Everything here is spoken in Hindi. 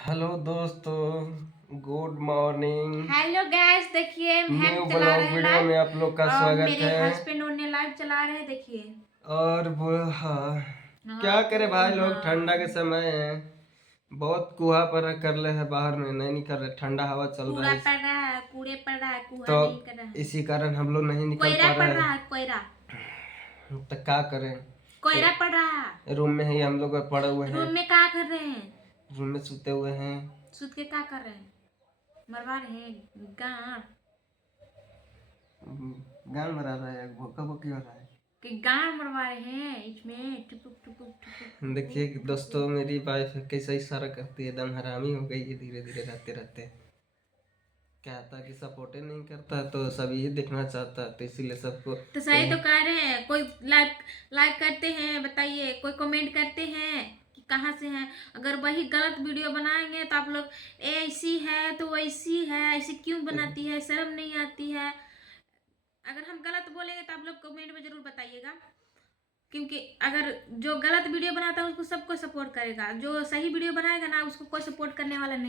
हेलो दोस्तों, गुड मॉर्निंग। हेलो गैस, देखिए हम न्यू चला रहे ब्लॉग हैं वीडियो में लाइव आप लोग का और स्वागत मेरे है। हस्बैंड उन्हें लाइव चला रहे हैं। देखिए और वो हाँ, क्या हाँ करे भाई, लोग ठंडा के हाँ, समय है, बहुत कुहा पर कर ले है, बाहर में नहीं निकल रहे, ठंडा हवा चल रहा कूड़ा है पड़ रहा है, कूड़े पड़ रहा है, कुहा तो नहीं कर रहा है, इसी कारण हम लोग नहीं निकल कोयरा पा पड़ रहे रहा है, हैं। कोयरा तो क्या करें, कोयरा पड़ रहा है। रूम में ही हम लोग पड़े हुए हैं, रूम में क्या कर रहे हैं? रूम में सोते हुए हैं। सूत के क्या कर रहे हैं? मरवा रहे हैं गाड़ गान मरा रहा है, भोका भोकी हो रहा है। कि गाड़ मरवा रहे हैं इसमें टुपुक टुपुक टुपुक देखिए टुपुक दोस्तों, टुपुक। मेरी वाइफ कैसा इशारा करती है, एकदम हरामी हो गई है धीरे धीरे रहते रहते। कहता कि सपोर्ट नहीं करता तो सब यही देखना चाहता, तो इसीलिए सबको तो सही तो कह रहे हैं। कोई लाइक लाइक करते हैं, बताइए, कोई कमेंट करते हैं कि कहाँ से हैं। अगर वही गलत वीडियो बनाएंगे तो आप लोग ऐसी है तो वैसी है, ऐसी क्यों बनाती है, शर्म नहीं आती है। अगर हम गलत बोलेंगे तो आप लोग कमेंट में जरूर बताइएगा, क्योंकि अगर जो गलत वीडियो बनाता है उसको सबको सपोर्ट करेगा, जो सही वीडियो बनाएगा ना उसको कोई सपोर्ट करने वाला नहीं।